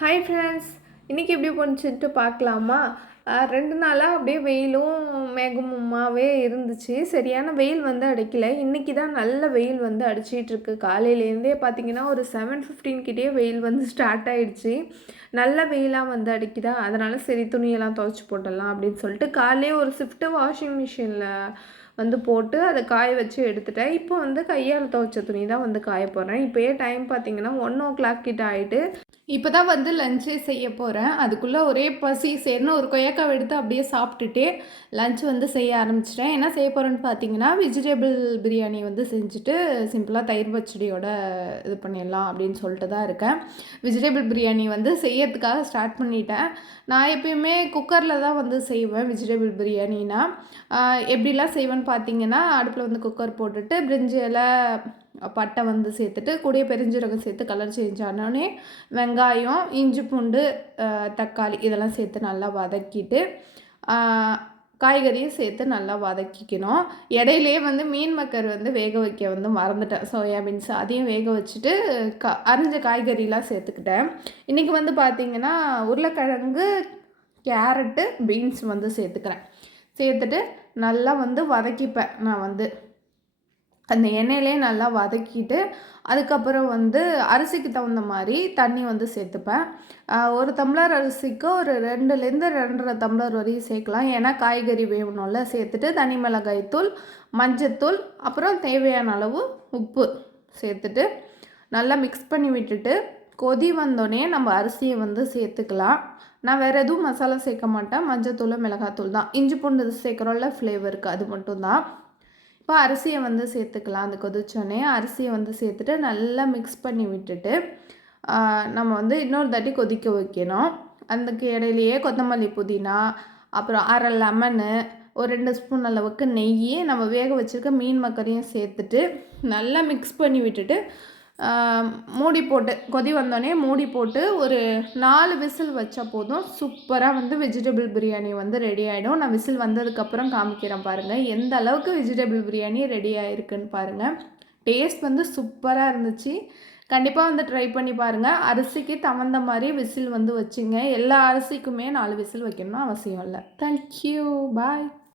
Hi friends இன்றைக்கி எப்படி போணுச்சுன்ட்டு பார்க்கலாமா? ரெண்டு நாளாக அப்படியே வெயிலும் மேகமுமாவே இருந்துச்சு. சரியான வெயில் வந்து அடிக்கல. இன்றைக்கி தான் நல்ல வெயில் வந்து அடிச்சிகிட்ருக்கு காலையிலேருந்தே பார்த்தீங்கன்னா ஒரு செவன் ஃபிஃப்டீன் கிட்டே வெயில் வந்து ஸ்டார்ட் ஆகிடுச்சு நல்ல வெயிலாக வந்து அடிக்குதா? அதனால் சரி துணியெல்லாம் துவைச்சி போட்டுடலாம் அப்படின்னு சொல்லிட்டு காலையே ஒரு ஷிஃப்ட்டு வாஷிங் மிஷினில் வந்து போட்டு அதை காய வச்சு எடுத்துட்டேன். இப்போ வந்து கையால் துவைச்ச துணி தான் வந்து காய போடுறேன் இப்போயே டைம் பார்த்திங்கன்னா ஒன் ஓ கிளாக் கிட்ட ஆகிட்டு இப்போ தான் வந்து லஞ்சே செய்ய போகிறேன் அதுக்குள்ளே ஒரே பசி சேர்னு ஒரு கொய்யாக்காவை எடுத்து அப்படியே சாப்பிட்டுட்டே லஞ்ச் வந்து செய்ய ஆரம்பிச்சிட்டேன். என்ன செய்ய போகிறேன்னு பார்த்தீங்கன்னா வெஜிடேபிள் பிரியாணி வந்து செஞ்சுட்டு சிம்பிளாக தயிர் பச்சடியோட இது பண்ணிடலாம் அப்படின்னு சொல்லிட்டு தான் இருக்கேன். வெஜிடபிள் பிரியாணி வந்து செய்யறதுக்காக ஸ்டார்ட் பண்ணிட்டேன். நான் எப்பயுமே குக்கரில் தான் வந்து செய்வேன் வெஜிடபிள் பிரியாணினா. எப்படிலாம் செய்வேன்னு பார்த்தீங்கன்னா அடுப்பில் வந்து குக்கர் போட்டுட்டு பிரிஞ்சி இலை பட்டை வந்து சேர்த்துட்டு கூடிய பெருஞ்சீரகம் சேர்த்து கலர் சேஞ்ச் ஆனோடனே வெங்காயம் இஞ்சி பூண்டு தக்காளி இதெல்லாம் சேர்த்து நல்லா வதக்கிட்டு காய்கறியும் சேர்த்து நல்லா வதக்கிக்கணும். இடையிலேயே வந்து மீன் மக்கர் வந்து வேக வைக்க வந்து மறந்துட்டேன். சோயாபீன்ஸ் அதையும் வேக வச்சுட்டு க அரிஞ்ச காய்கறிலாம் சேர்த்துக்கிட்டேன். இன்றைக்கி வந்து பார்த்திங்கன்னா உருளைக்கிழங்கு கேரட்டு பீன்ஸ் வந்து சேர்த்துக்கிறேன். சேர்த்துட்டு நல்லா வந்து வதக்கிப்பேன் நான் வந்து. அந்த எண்ணெயிலே நல்லா வதக்கிட்டு அதுக்கப்புறம் வந்து அரிசிக்கு தகுந்த மாதிரி தண்ணி வந்து சேர்த்துப்பேன். ஒரு டம்ளர் அரிசிக்கு ஒரு ரெண்டுலேருந்து ரெண்டரை டம்ளர் வரையும் சேர்க்கலாம். ஏன்னா காய்கறி வேணும்ல சேர்த்துட்டு தனி மிளகாய் தூள் மஞ்சத்தூள் அப்புறம் தேவையான அளவு உப்பு சேர்த்துட்டு நல்லா மிக்ஸ் பண்ணி விட்டுட்டு கொதி வந்தோடனே நம்ம அரிசியை வந்து சேர்த்துக்கலாம். நான் வேறு எதுவும் மசாலா சேர்க்க மாட்டேன். மஞ்சத்தூள் மிளகாத்தூள் தான். இஞ்சி பூண்டு சேர்க்குறோம்ல ஃப்ளேவருக்கு அது மட்டும்தான். இப்போ அரிசியை வந்து சேர்த்துக்கலாம். அந்த கொதிச்சோடனே அரிசியை வந்து சேர்த்துட்டு நல்லா மிக்ஸ் பண்ணி விட்டுட்டு நம்ம வந்து இன்னொரு தாட்டி கொதிக்க வைக்கணும். அதுக்கு இடையிலையே கொத்தமல்லி புதினா அப்புறம் அரை லெமனு ஒரு ரெண்டு ஸ்பூன் அளவுக்கு நெய் நம்ம வேக வச்சுருக்க மீன் மக்கரையும் சேர்த்துட்டு நல்லா மிக்ஸ் பண்ணி விட்டுட்டு மூடி போட்டு கொதி வந்தோடனே மூடி போட்டு ஒரு நாலு விசில் வச்சா போதும். சூப்பராக வந்து வெஜிடபிள் பிரியாணி வந்து ரெடி ஆகிடும் நான் விசில் வந்ததுக்கப்புறம் காமிக்கிறேன் பாருங்கள் எந்த அளவுக்கு வெஜிடபிள் பிரியாணி ரெடி ஆகிருக்குன்னு பாருங்கள் டேஸ்ட் வந்து சூப்பராக இருந்துச்சு. கண்டிப்பாக வந்து ட்ரை பண்ணி பாருங்கள் அரிசிக்கு தகுந்த மாதிரி விசில் வந்து வச்சுங்க. எல்லா அரிசிக்குமே நாலு விசில் வைக்கணும்னு அவசியம் இல்லை. Thank you bye